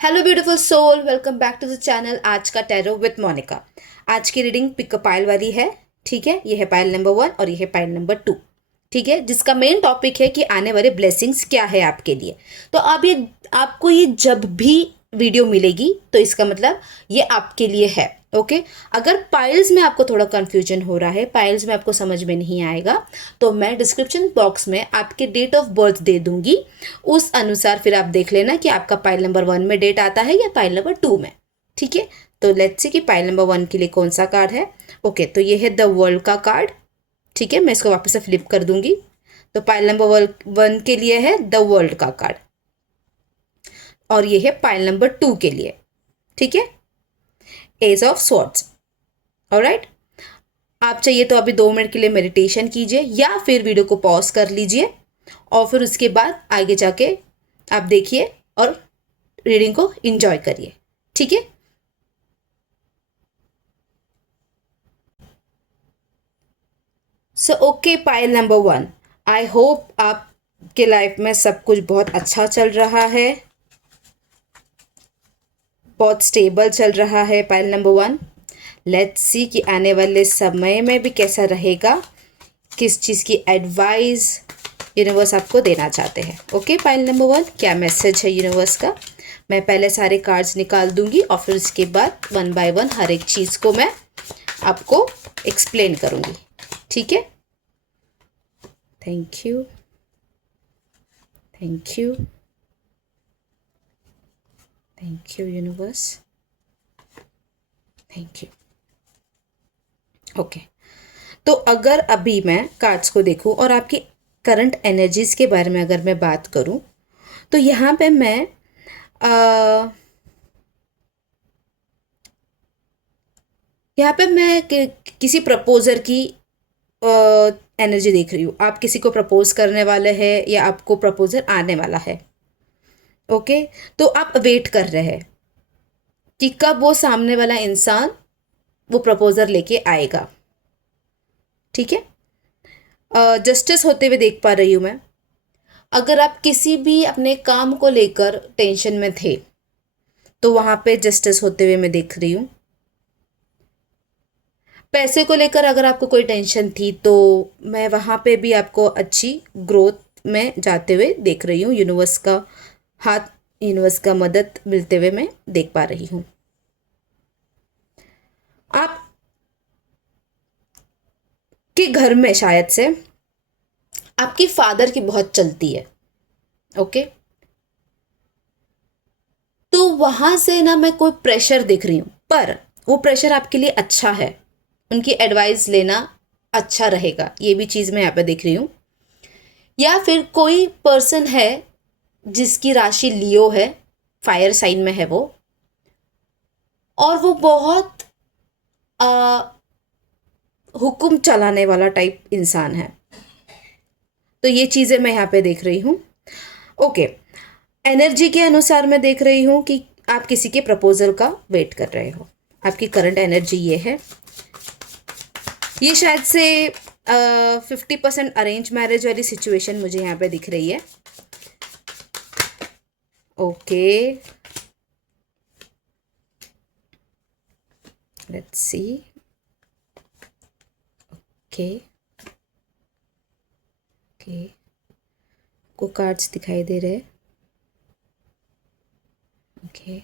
Hello beautiful soul, welcome back to the channel. आज का tarot with Monika. आज की रीडिंग पिक पाइल वाली है। ठीक है, ये है पाइल नंबर 1 और ये है पाइल नंबर 2। ठीक है, जिसका मेन टॉपिक है कि आने वाले ब्लेसिंग्स क्या है आपके लिए। तो अब ये आपको ये जब भी वीडियो मिलेगी तो इसका मतलब ये आपके लिए है। ओके, अगर पाइल्स में आपको थोड़ा कंफ्यूजन हो रहा है, पाइल्स में आपको समझ में नहीं आएगा, तो मैं डिस्क्रिप्शन बॉक्स में आपके डेट ऑफ बर्थ दे दूंगी। उस अनुसार फिर आप देख लेना कि आपका पाइल नंबर 1 में डेट आता है या पाइल नंबर 2 में। ठीक है, तो लेट्स सी कि पाइल नंबर 1 के लिए कौन सा कार्ड है। ओके, तो ये है द वर्ल्ड का कार्ड। ठीक है, मैं इसको वापस से फ्लिप कर दूंगी। तो पाइल नंबर 1 के लिए है द वर्ल्ड का कार्ड और ये है पाइल नंबर 2 के लिए। ठीक है, एज ऑफ स्वॉर्ड्स। ऑलराइट, आप चाहिए तो अभी 2 मिनट के लिए मेडिटेशन कीजिए या फिर वीडियो को पॉज कर लीजिए और फिर उसके बाद आगे जाके आप देखिए और रीडिंग को एंजॉय करिए। ठीक है, so okay, pile number 1, I hope आपके लाइफ में सब कुछ बहुत अच्छा चल रहा है, बहुत स्टेबल चल रहा है। पाइल नंबर 1, लेट्स सी कि आने वाले समय में भी कैसा रहेगा, किस चीज़ की एडवाइस यूनिवर्स आपको देना चाहते हैं। ओके, पाइल नंबर 1, क्या मैसेज है यूनिवर्स का। मैं पहले सारे कार्ड्स निकाल दूंगी और फिर उसके बाद 1 बाय 1 हर एक चीज़ को मैं आपको एक्सप्लेन करूंगी। ठीक है, thank you, thank you, thank you universe, thank you. Okay, तो अगर अभी मैं कार्ड्स को देखूं और आपकी करंट एनर्जीज के बारे में अगर मैं बात करूं, तो यहाँ पे मैं यहाँ पे मैं किसी प्रपोजर की एनर्जी देख रही हूँ। आप किसी को प्रपोज करने वाले हैं या आपको प्रपोजर आने वाला है। ओके, तो आप वेट कर रहे हैं कि कब वो सामने वाला इंसान वो प्रपोजर लेके आएगा। ठीक है, जस्टिस होते हुए देख पा रही हूँ मैं। अगर आप किसी भी अपने काम को लेकर टेंशन में थे तो वहां पे जस्टिस होते हुए मैं देख रही हूँ। पैसे को लेकर अगर आपको कोई टेंशन थी तो मैं वहां पे भी आपको अच्छी ग्रोथ में जाते हुए देख रही हूँ। यूनिवर्स का हाथ, यूनिवर्स का मदद मिलते हुए मैं देख पा रही हूँ। आप के घर में शायद से आपकी फादर की बहुत चलती है। ओके, तो वहां से ना मैं कोई प्रेशर देख रही हूं, पर वो प्रेशर आपके लिए अच्छा है। उनकी एडवाइस लेना अच्छा रहेगा, ये भी चीज मैं यहाँ पे देख रही हूँ। या फिर कोई पर्सन है जिसकी राशि लियो है, फायर साइन में है वो, और वो बहुत आ, हुक्म चलाने वाला टाइप इंसान है। तो ये चीजें मैं यहाँ पे देख रही हूँ। ओके, एनर्जी के अनुसार मैं देख रही हूँ कि आप किसी के प्रपोजल का वेट कर रहे हो। आपकी करंट एनर्जी ये है। ये शायद से 50% अरेंज मैरिज वाली सिचुएशन मुझे यहाँ पे दिख रही है। Okay, let's see. Okay, okay, को कार्ड्स दिखाई दे रहे हैं। Okay,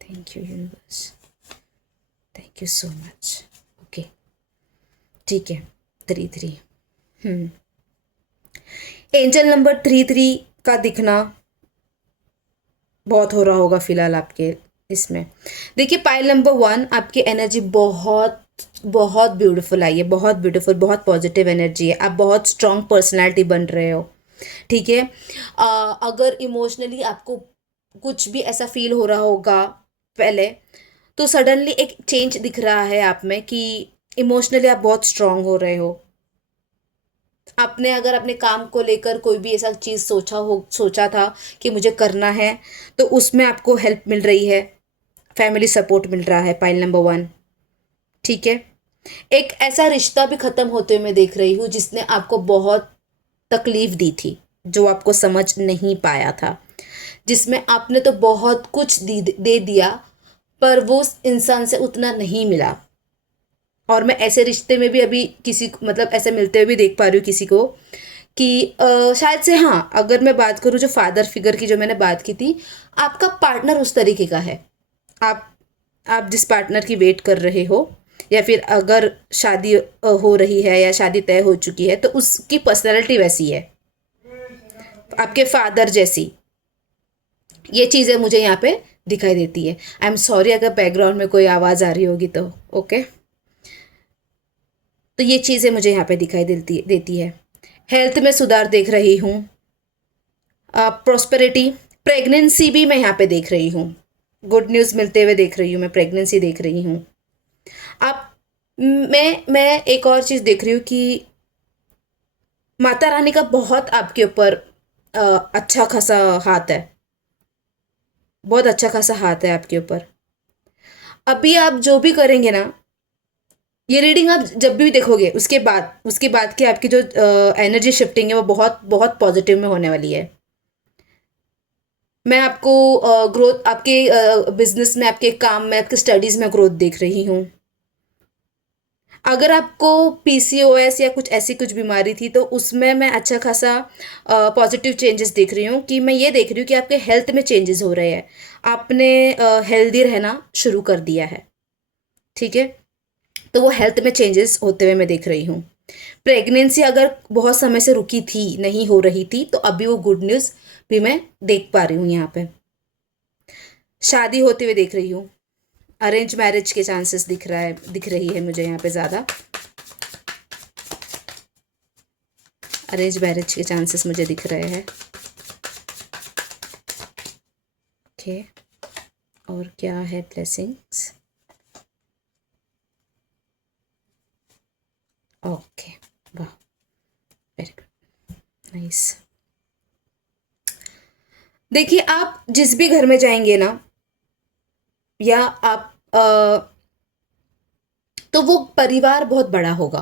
thank you universe, thank you so much. Okay, ठीक है, 3-3। एंजल नंबर 3-3 का दिखना बहुत हो रहा होगा फिलहाल आपके इसमें। देखिए, पाइल नंबर 1, आपकी एनर्जी बहुत बहुत ब्यूटीफुल आई है, बहुत ब्यूटीफुल, बहुत पॉजिटिव एनर्जी है। आप बहुत स्ट्रांग पर्सनालिटी बन रहे हो। ठीक है, अगर इमोशनली आपको कुछ भी ऐसा फील हो रहा होगा पहले, तो सडनली एक चेंज दिख रहा है आप में कि इमोशनली आप बहुत स्ट्रांग हो रहे हो। आपने अगर अपने काम को लेकर कोई भी ऐसा चीज़ सोचा था कि मुझे करना है, तो उसमें आपको हेल्प मिल रही है, फैमिली सपोर्ट मिल रहा है। पाइल नंबर 1, ठीक है। एक ऐसा रिश्ता भी खत्म होते हुए मैं देख रही हूँ जिसने आपको बहुत तकलीफ दी थी, जो आपको समझ नहीं पाया था। जिसमें आपने तो बहुत कुछ दे दिया, पर वो उस इंसान से उतना नहीं मिला। और मैं ऐसे रिश्ते में भी अभी किसी मतलब ऐसे मिलते हुए भी देख पा रही हूँ किसी को कि शायद से, हाँ, अगर मैं बात करूँ जो फादर फिगर की जो मैंने बात की थी, आपका पार्टनर उस तरीके का है। आप आप जिस पार्टनर की वेट कर रहे हो, या फिर अगर शादी हो रही है या शादी तय हो चुकी है, तो उसकी पर्सनैलिटी वैसी है, आपके फादर जैसी। ये चीज़ें मुझे यहाँ पे दिखाई देती है। आई एम सॉरी अगर बैकग्राउंड में कोई आवाज़ आ रही होगी तो, ओके। तो ये चीज़ें मुझे यहाँ पे दिखाई देती देती है। हेल्थ में सुधार देख रही हूँ। प्रोस्पेरिटी, प्रेगनेंसी भी मैं यहाँ पे देख रही हूँ। गुड न्यूज़ मिलते हुए देख रही हूँ, मैं प्रेगनेंसी देख रही हूँ। आप मैं एक और चीज़ देख रही हूँ कि माता रानी का बहुत आपके ऊपर अच्छा खासा हाथ है। बहुत अच्छा खासा हाथ है आपके ऊपर। अभी आप जो भी करेंगे ना, ये रीडिंग आप जब भी देखोगे उसके बाद की आपकी जो एनर्जी शिफ्टिंग है वो बहुत बहुत पॉजिटिव में होने वाली है। मैं आपको ग्रोथ, आपके बिजनेस में, आपके काम में, आपके स्टडीज़ में ग्रोथ देख रही हूँ। अगर आपको पीसीओएस या कुछ ऐसी कुछ बीमारी थी तो उसमें मैं अच्छा खासा पॉजिटिव चेंजेस देख रही हूँ। कि मैं ये देख रही हूँ कि आपके हेल्थ में चेंजेस हो रहे हैं। आपने हेल्दी रहना शुरू कर दिया है, ठीक है। तो वो हेल्थ में चेंजेस होते हुए मैं देख रही हूँ। प्रेगनेंसी अगर बहुत समय से रुकी थी, नहीं हो रही थी, तो अभी वो गुड न्यूज़ भी मैं देख पा रही हूँ यहाँ पे। शादी होते हुए देख रही हूँ। अरेंज मैरिज के चांसेस दिख रही है मुझे यहाँ पे ज़्यादा। अरेंज मैरिज के चांसेस मुझे दिख रहे हैं। ओके, और क्या है ब्लेसिंग्स? ओके, वाह, वेरी गुड, नाइस। देखिए, आप जिस भी घर में जाएंगे ना, या आप तो वो परिवार बहुत बड़ा होगा।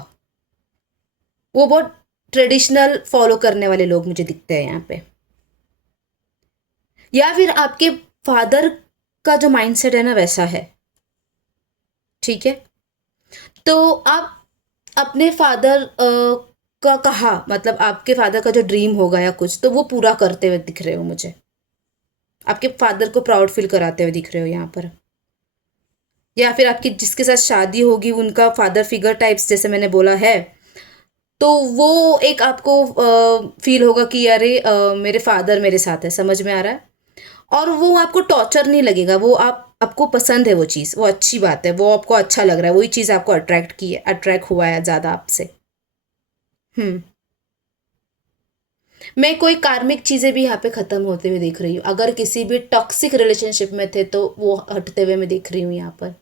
वो बहुत ट्रेडिशनल फॉलो करने वाले लोग मुझे दिखते हैं यहाँ पे। या फिर आपके फादर का जो माइंडसेट है ना वैसा है, ठीक है। तो आप अपने फादर का कहा, मतलब आपके फादर का जो ड्रीम होगा या कुछ, तो वो पूरा करते हुए दिख रहे हो मुझे। आपके फादर को प्राउड फील कराते हुए दिख रहे हो यहाँ पर। या फिर आपकी जिसके साथ शादी होगी उनका फादर फिगर टाइप्स, जैसे मैंने बोला है, तो वो एक आपको फील होगा कि अरे मेरे फादर मेरे साथ है, समझ में आ रहा है। और वो आपको टॉर्चर नहीं लगेगा, वो आपको पसंद है वो चीज़, वो अच्छी बात है, वो आपको अच्छा लग रहा है, वही चीज़ आपको अट्रैक्ट हुआ है ज़्यादा आपसे। हम्म। मैं कोई कार्मिक चीज़ें भी यहाँ पे ख़त्म होते हुए देख रही हूँ। अगर किसी भी टॉक्सिक रिलेशनशिप में थे तो वो हटते हुए मैं देख रही हूँ यहाँ पर।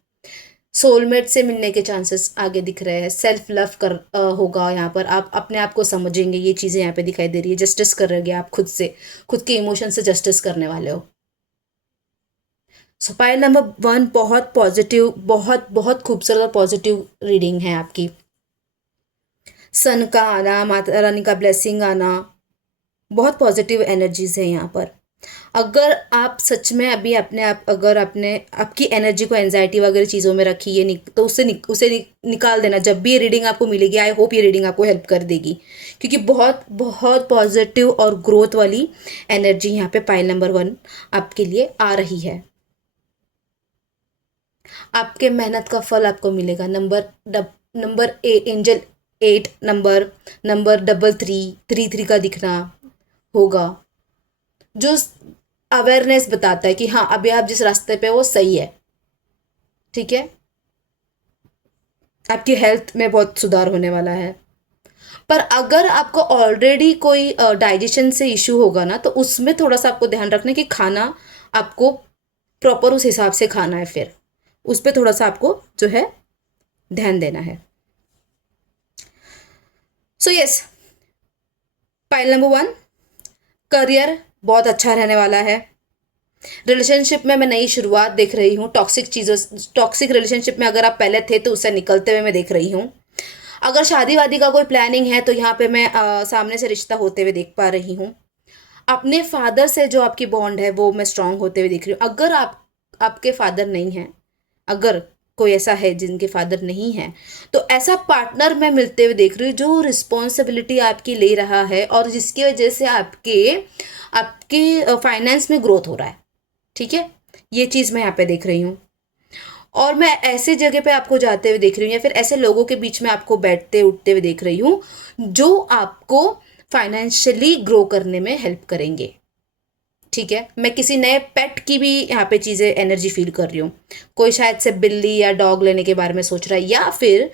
सोलमेट से मिलने के चांसेस आगे दिख रहे हैं। सेल्फ लव होगा यहाँ पर। आप अपने आप को समझेंगे, ये चीज़ें यहाँ पे दिखाई दे रही है। जस्टिस करोगे आप खुद से, खुद के इमोशन से जस्टिस करने वाले हो। सो पाइल नंबर 1 बहुत पॉजिटिव, बहुत बहुत खूबसूरत और पॉजिटिव रीडिंग है आपकी। सन का आना, माता रानी का ब्लेसिंग आना, बहुत पॉजिटिव एनर्जीज है यहाँ पर। अगर आप सच में अभी अपने आप, अगर अपने आपकी एनर्जी को एनजाइटी वगैरह चीज़ों में रखी है, तो उसे निकाल देना। जब भी ये रीडिंग आपको मिलेगी, आई होप ये रीडिंग आपको हेल्प कर देगी, क्योंकि बहुत बहुत पॉजिटिव और ग्रोथ वाली एनर्जी यहाँ पे पाइल नंबर 1 आपके लिए आ रही है। आपके मेहनत का फल आपको मिलेगा। नंबर एंजल 8, नंबर 333 का दिखना होगा, जो अवेयरनेस बताता है कि हाँ, अभी आप जिस रास्ते पे वो सही है, ठीक है। आपकी हेल्थ में बहुत सुधार होने वाला है। पर अगर आपको ऑलरेडी कोई डाइजेशन से इशू होगा ना, तो उसमें थोड़ा सा आपको ध्यान रखना कि खाना आपको प्रॉपर उस हिसाब से खाना है। फिर उस पर थोड़ा सा आपको जो है ध्यान देना है। So yes, pile number 1, career बहुत अच्छा रहने वाला है। रिलेशनशिप में मैं नई शुरुआत देख रही हूँ। टॉक्सिक रिलेशनशिप में अगर आप पहले थे तो उससे निकलते हुए मैं देख रही हूँ। अगर शादी वादी का कोई प्लानिंग है तो यहाँ पे मैं सामने से रिश्ता होते हुए देख पा रही हूँ। अपने फादर से जो आपकी बॉन्ड है वो मैं स्ट्रांग होते हुए दिख रही हूँ। अगर आपके फादर नहीं हैं, अगर कोई ऐसा है जिनके फादर नहीं है, तो ऐसा पार्टनर मैं मिलते हुए देख रही हूँ जो रिस्पॉन्सिबिलिटी आपकी ले रहा है और जिसकी वजह से आपके आपके फाइनेंस में ग्रोथ हो रहा है। ठीक है, ये चीज़ मैं यहाँ पे देख रही हूँ। और मैं ऐसे जगह पे आपको जाते हुए देख रही हूँ या फिर ऐसे लोगों के बीच में आपको बैठते उठते हुए देख रही हूँ जो आपको फाइनेंशियली ग्रो करने में हेल्प करेंगे। ठीक है, मैं किसी नए पेट की भी यहाँ पे चीज़ें एनर्जी फील कर रही हूँ। कोई शायद से बिल्ली या डॉग लेने के बारे में सोच रहा है, या फिर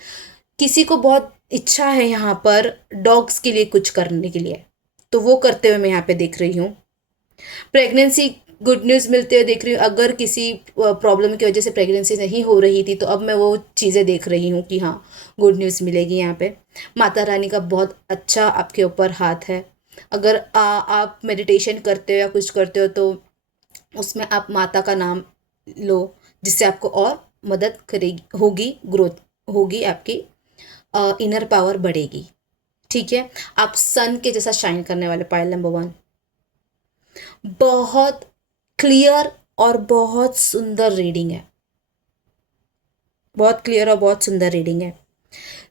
किसी को बहुत इच्छा है यहाँ पर डॉग्स के लिए कुछ करने के लिए, तो वो करते हुए मैं यहाँ पे देख रही हूँ। प्रेगनेंसी गुड न्यूज़ मिलते हुए देख रही हूँ। अगर किसी प्रॉब्लम की वजह से प्रेगनेंसी नहीं हो रही थी तो अब मैं वो चीज़ें देख रही हूँ कि हाँ, गुड न्यूज़ मिलेगी यहाँ पे। माता रानी का बहुत अच्छा आपके ऊपर हाथ है। अगर आप मेडिटेशन करते हो या कुछ करते हो तो उसमें आप माता का नाम लो, जिससे आपको और मदद करेगी, होगी, ग्रोथ होगी, आपकी इनर पावर बढ़ेगी। ठीक है, आप सन के जैसा शाइन करने वाले। पायल नंबर 1 बहुत क्लियर और बहुत सुंदर रीडिंग है, बहुत क्लियर और बहुत सुंदर रीडिंग है।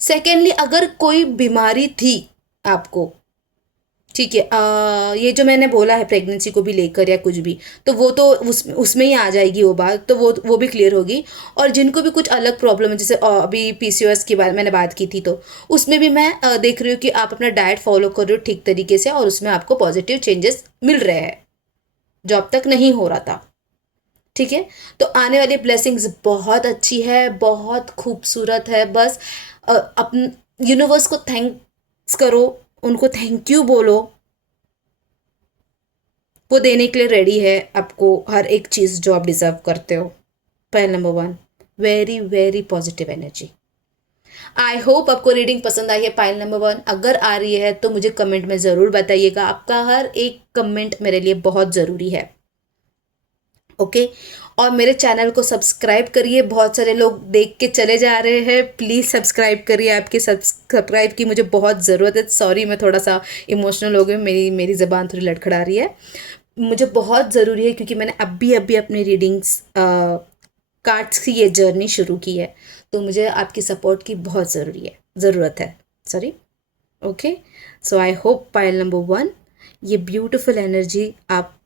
सेकेंडली, अगर कोई बीमारी थी आपको, ठीक है, ये जो मैंने बोला है प्रेगनेंसी को भी लेकर या कुछ भी, तो वो तो उसमें ही आ जाएगी वो बात, तो वो भी क्लियर होगी। और जिनको भी कुछ अलग प्रॉब्लम है, जैसे अभी पीसीओएस की बात मैंने बात की थी, तो उसमें भी मैं देख रही हूँ कि आप अपना डाइट फॉलो कर रहे हो ठीक तरीके से और उसमें आपको पॉजिटिव चेंजेस मिल रहे हैं जो अब तक नहीं हो रहा था। ठीक है, तो आने वाली ब्लेसिंग्स बहुत अच्छी है, बहुत खूबसूरत है। बस अपन यूनिवर्स को थैंक्स करो, उनको थैंक यू बोलो, वो देने के लिए रेडी है आपको हर एक चीज़ जो आप डिजर्व करते हो। Point number 1, very very positive energy. I hope आपको रीडिंग पसंद आई है। पाइल नंबर 1 अगर आ रही है तो मुझे कमेंट में ज़रूर बताइएगा, आपका हर एक कमेंट मेरे लिए बहुत ज़रूरी है। ओके, और मेरे चैनल को सब्सक्राइब करिए। बहुत सारे लोग देख के चले जा रहे हैं, प्लीज़ सब्सक्राइब करिए, आपके सब्सक्राइब की मुझे बहुत ज़रूरत है। सॉरी, मैं थोड़ा सा इमोशनल हो गई, मेरी ज़बान थोड़ी लड़खड़ा रही है। मुझे बहुत ज़रूरी है क्योंकि मैंने अभी अभी अपनी रीडिंग्स कार्ड्स की ये जर्नी शुरू की है, तो मुझे आपकी सपोर्ट की बहुत ज़रूरत है। Sorry. Okay, so I hope pile number 1 ये ब्यूटिफुल एनर्जी आप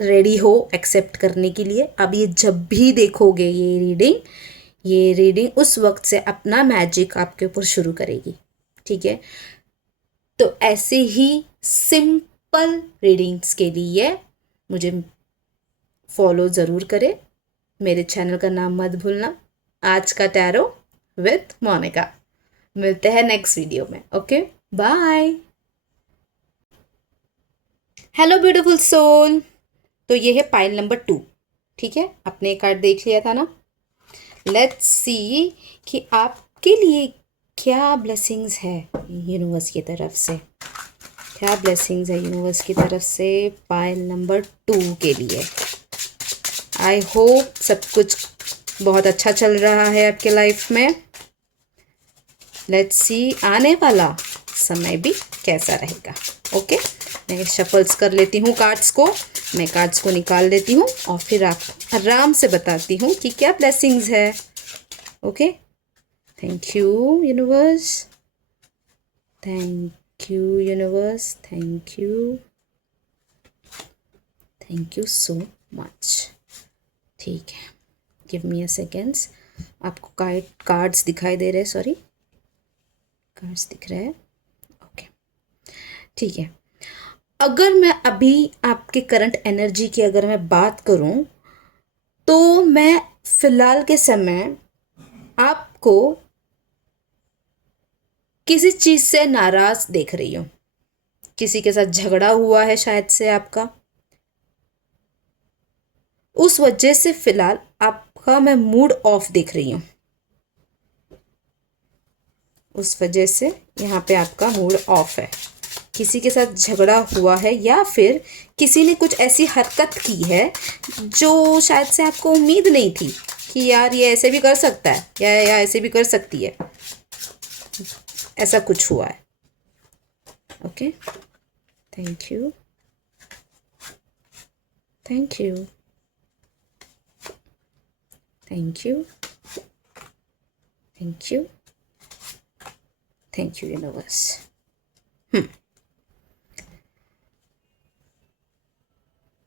रेडी हो एक्सेप्ट करने के लिए। अब ये जब भी देखोगे ये रीडिंग उस वक्त से अपना मैजिक आपके ऊपर शुरू करेगी। ठीक है, तो ऐसे ही सिंपल रीडिंग्स के लिए मुझे फॉलो ज़रूर करें। मेरे चैनल का नाम मत भूलना, आज का टैरो विथ मोनिका। मिलते हैं नेक्स्ट वीडियो में। Okay, bye. Hello beautiful soul, तो ये है पाइल नंबर 2। ठीक है, आपने कार्ड देख लिया था ना। लेट्स सी कि आपके लिए क्या ब्लेसिंग्स है यूनिवर्स की तरफ से। क्या ब्लेसिंग्स है यूनिवर्स की तरफ से पाइल नंबर 2 के लिए। आई होप सब कुछ बहुत अच्छा चल रहा है आपके लाइफ में। लेट्स सी आने वाला समय भी कैसा रहेगा। ओके, मैं शफल्स कर लेती हूँ कार्ड्स को, मैं कार्ड्स को निकाल लेती हूँ और फिर आप आराम से बताती हूँ कि क्या ब्लेसिंग्स है। Okay, thank you universe, thank you universe, thank you so much. ठीक है, गिव मी अ सेकेंड्स। आपको कार्ड्स दिखाई दे रहे हैं, सॉरी, कार्ड्स दिख रहे हैं। ओके, ठीक है। अगर मैं अभी आपके करंट एनर्जी की अगर मैं बात करूं तो मैं फिलहाल के समय आपको किसी चीज़ से नाराज़ देख रही हूँ। किसी के साथ झगड़ा हुआ है शायद से आपका, उस वजह से फिलहाल आपका मैं मूड ऑफ देख रही हूँ। उस वजह से यहाँ पे आपका मूड ऑफ है। किसी के साथ झगड़ा हुआ है या फिर किसी ने कुछ ऐसी हरकत की है जो शायद से आपको उम्मीद नहीं थी कि यार ये ऐसे भी कर सकता है या ऐसे भी कर सकती है। ऐसा कुछ हुआ है। Okay, thank you. Thank you, thank you, thank you, thank you universe.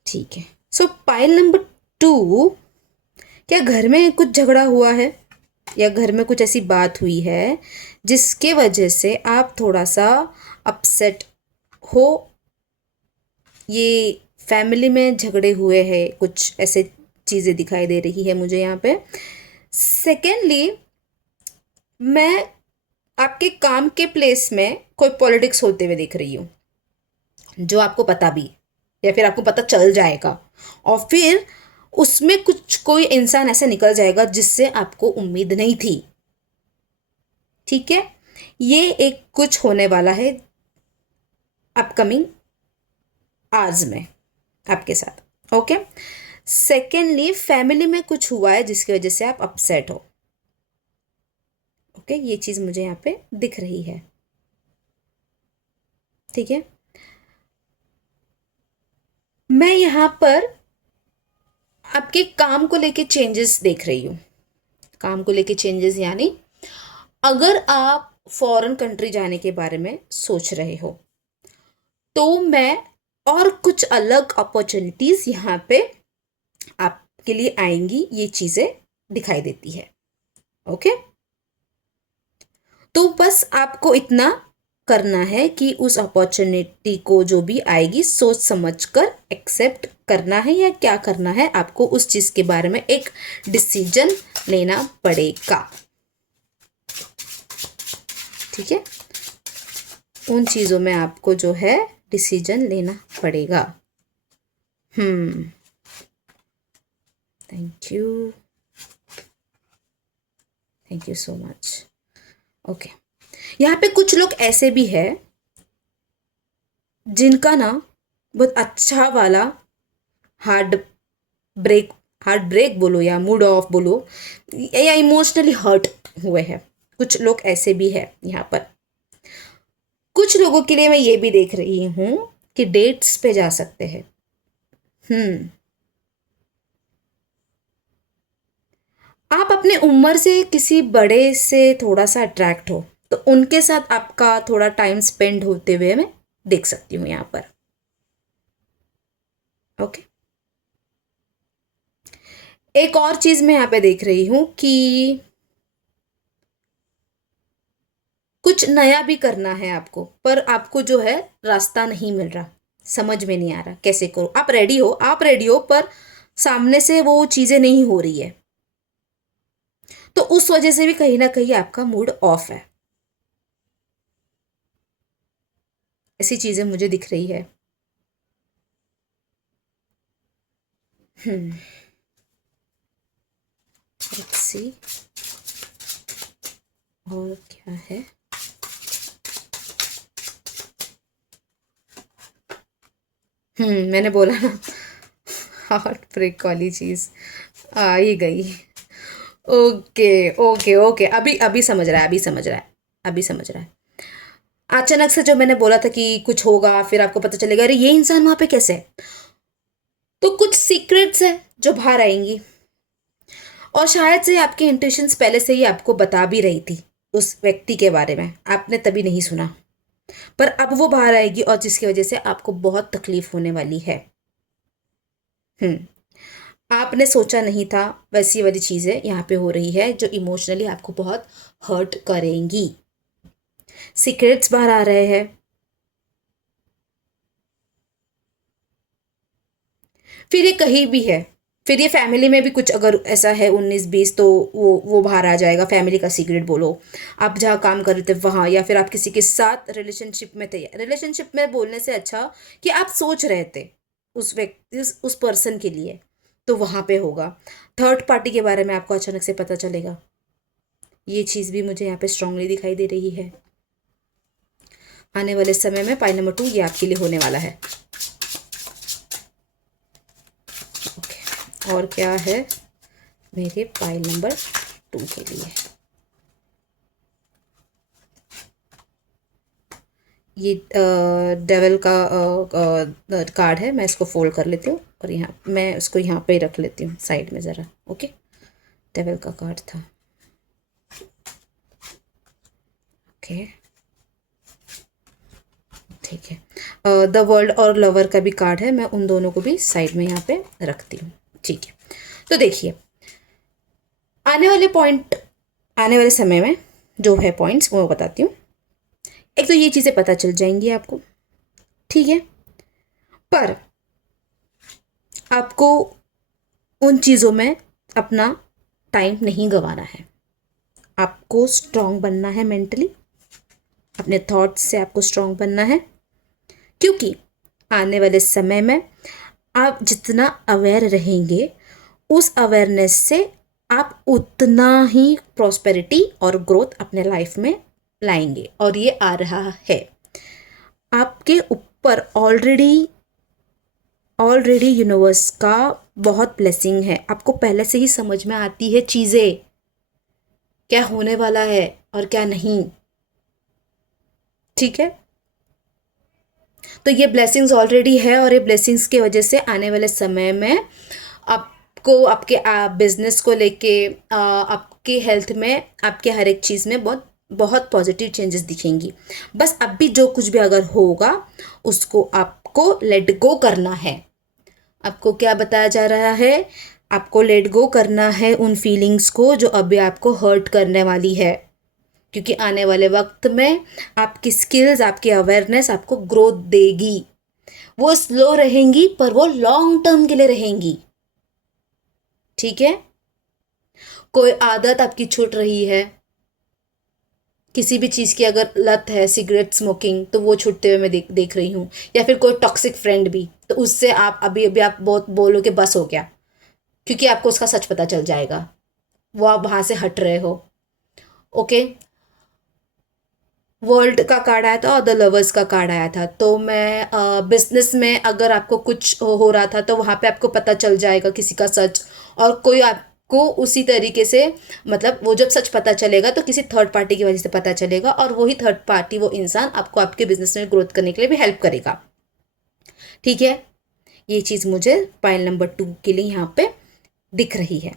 ठीक है। सो पाइल नंबर 2, क्या घर में कुछ झगड़ा हुआ है या घर में कुछ ऐसी बात हुई है जिसके वजह से आप थोड़ा सा अपसेट हो? ये फैमिली में झगड़े हुए हैं, कुछ ऐसे चीज़ें दिखाई दे रही है मुझे यहाँ पे। सेकेंडली, मैं आपके काम के प्लेस में कोई पॉलिटिक्स होते हुए देख रही हूँ, जो आपको पता भी या फिर आपको पता चल जाएगा, और फिर उसमें कुछ कोई इंसान ऐसा निकल जाएगा जिससे आपको उम्मीद नहीं थी। ठीक है, ये एक कुछ होने वाला है अपकमिंग आवर्स में आपके साथ। ओके। सेकेंडली, फैमिली में कुछ हुआ है जिसकी वजह से आप अपसेट हो। ओके, ये चीज मुझे यहाँ पे दिख रही है। ठीक है, मैं यहाँ पर आपके काम को लेके चेंजेस देख रही हूँ। काम को लेके चेंजेस यानी अगर आप फॉरेन कंट्री जाने के बारे में सोच रहे हो तो मैं और कुछ अलग अपॉर्चुनिटीज यहाँ पे आपके लिए आएंगी, ये चीजें दिखाई देती है। ओके, तो बस आपको इतना करना है कि उस अपॉर्चुनिटी को जो भी आएगी सोच समझकर एक्सेप्ट करना है, या क्या करना है आपको उस चीज के बारे में एक डिसीजन लेना पड़ेगा। ठीक है, उन चीजों में आपको जो है डिसीजन लेना पड़ेगा। Thank you, thank you so much. Okay, यहाँ पे कुछ लोग ऐसे भी हैं जिनका ना बहुत अच्छा वाला हार्ट ब्रेक, हार्ट ब्रेक बोलो या मूड ऑफ बोलो या इमोशनली हर्ट हुए हैं। कुछ लोग ऐसे भी हैं यहाँ पर। कुछ लोगों के लिए मैं ये भी देख रही हूँ कि डेट्स पे जा सकते हैं। आप अपने उम्र से किसी बड़े से थोड़ा सा अट्रैक्ट हो तो उनके साथ आपका थोड़ा टाइम स्पेंड होते हुए मैं देख सकती हूँ यहाँ पर। ओके, एक और चीज मैं यहाँ पे देख रही हूँ कि कुछ नया भी करना है आपको, पर आपको जो है रास्ता नहीं मिल रहा, समझ में नहीं आ रहा कैसे करो। आप रेडी हो, आप रेडी हो, पर सामने से वो चीजें नहीं हो रही है, तो उस वजह से भी कहीं ना कहीं आपका मूड ऑफ है। ऐसी चीजें मुझे दिख रही है। लेट्स सी और क्या है। मैंने बोला ना, हार्ट ब्रेक वाली चीज आ ही गई। ओके ओके ओके, अभी अभी समझ रहा है, अभी समझ रहा है, अभी समझ रहा है। अचानक से जो मैंने बोला था कि कुछ होगा, फिर आपको पता चलेगा अरे ये इंसान वहां पे कैसे है, तो कुछ सीक्रेट्स है जो बाहर आएंगी, और शायद से आपकी इंट्यूशंस पहले से ही आपको बता भी रही थी उस व्यक्ति के बारे में, आपने तभी नहीं सुना, पर अब वो बाहर आएगी और जिसकी वजह से आपको बहुत तकलीफ होने वाली है। आपने सोचा नहीं था वैसी वाली चीजें यहाँ पे हो रही है जो इमोशनली आपको बहुत हर्ट करेंगी। सीक्रेट्स बाहर आ रहे हैं, फिर ये कहीं भी है, फिर ये फैमिली में भी कुछ अगर ऐसा है 19-20 तो वो बाहर आ जाएगा। फैमिली का सीक्रेट बोलो, आप जहाँ काम कर रहे थे वहाँ, या फिर आप किसी के साथ रिलेशनशिप में थे। रिलेशनशिप में बोलने से अच्छा कि आप सोच रहे थे उस व्यक्ति उस पर्सन के लिए, तो वहाँ पे होगा। थर्ड पार्टी के बारे में आपको अचानक से पता चलेगा, ये चीज़ भी मुझे यहाँ पे स्ट्रांगली दिखाई दे रही है। आने वाले समय में पाई नंबर 2 ये आपके लिए होने वाला है। और क्या है मेरे पाइल नंबर 2 के लिए? ये डेविल का कार्ड है, मैं इसको फोल्ड कर लेती हूँ और यहाँ मैं उसको यहाँ पे रख लेती हूँ साइड में ज़रा। ओके, डेविल का कार्ड था। ओके, ठीक है। द वर्ल्ड और लवर का भी कार्ड है, मैं उन दोनों को भी साइड में यहाँ पे रखती हूँ। ठीक है, तो देखिए आने वाले पॉइंट, आने वाले समय में जो है पॉइंट्स वो मैं बताती हूँ। एक तो ये चीज़ें पता चल जाएंगी आपको, ठीक है, पर आपको उन चीज़ों में अपना टाइम नहीं गंवाना है। आपको स्ट्रांग बनना है मेंटली, अपने थॉट्स से आपको स्ट्रांग बनना है, क्योंकि आने वाले समय में आप जितना अवेयर रहेंगे उस अवेयरनेस से आप उतना ही प्रॉस्पेरिटी और ग्रोथ अपने लाइफ में लाएंगे, और ये आ रहा है। आपके ऊपर ऑलरेडी यूनिवर्स का बहुत ब्लेसिंग है। आपको पहले से ही समझ में आती है चीज़ें, क्या होने वाला है और क्या नहीं, ठीक है। तो ये ब्लेसिंग्स ऑलरेडी है, और ये ब्लेसिंग्स की वजह से आने वाले समय में आपको आपके बिजनेस को लेके, आपके हेल्थ में, आपके हर एक चीज़ में बहुत बहुत पॉजिटिव चेंजेस दिखेंगी। बस अभी जो कुछ भी अगर होगा उसको आपको लेट गो करना है। आपको क्या बताया जा रहा है? आपको लेट गो करना है उन फीलिंग्स को जो अभी आपको हर्ट करने वाली है, क्योंकि आने वाले वक्त में आपकी स्किल्स, आपकी अवेयरनेस आपको ग्रोथ देगी। वो स्लो रहेंगी पर वो लॉन्ग टर्म के लिए रहेंगी, ठीक है। कोई आदत आपकी छूट रही है, किसी भी चीज़ की अगर लत है, सिगरेट स्मोकिंग, तो वो छूटते हुए मैं देख रही हूँ, या फिर कोई टॉक्सिक फ्रेंड भी, तो उससे आप अभी अभी आप बहुत बोलो कि बस हो गया, क्योंकि आपको उसका सच पता चल जाएगा, वो आप वहाँ से हट रहे हो। ओके, वर्ल्ड का कार्ड आया था और द लवर्स का कार्ड आया था। तो मैं बिजनेस में अगर आपको कुछ हो रहा था तो वहाँ पे आपको पता चल जाएगा किसी का सच, और कोई आपको उसी तरीके से, मतलब वो जब सच पता चलेगा तो किसी थर्ड पार्टी की वजह से पता चलेगा, और वही थर्ड पार्टी, वो इंसान आपको आपके बिजनेस में ग्रोथ करने के लिए भी हेल्प करेगा, ठीक है। ये चीज़ मुझे पाइल नंबर 2 के लिए यहाँ पे दिख रही है।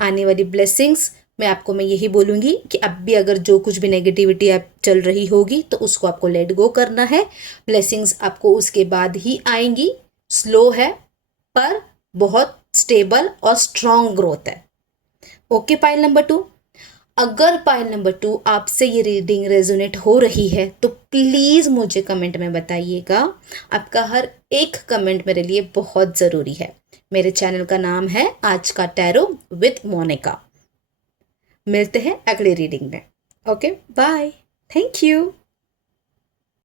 आने वाली ब्लेसिंग्स मैं आपको मैं यही बोलूँगी कि अब भी अगर जो कुछ भी नेगेटिविटी आप चल रही होगी तो उसको आपको लेट गो करना है। ब्लेसिंग्स आपको उसके बाद ही आएंगी, स्लो है पर बहुत स्टेबल और स्ट्रॉन्ग ग्रोथ है। ओके पाइल नंबर 2, अगर पाइल नंबर 2 आपसे ये रीडिंग रेजोनेट हो रही है तो प्लीज़ मुझे कमेंट में बताइएगा। आपका हर एक कमेंट मेरे लिए बहुत ज़रूरी है। मेरे चैनल का नाम है आज का टैरो विद मोनिका। मिलते हैं अगले रीडिंग में। Okay, bye, thank you.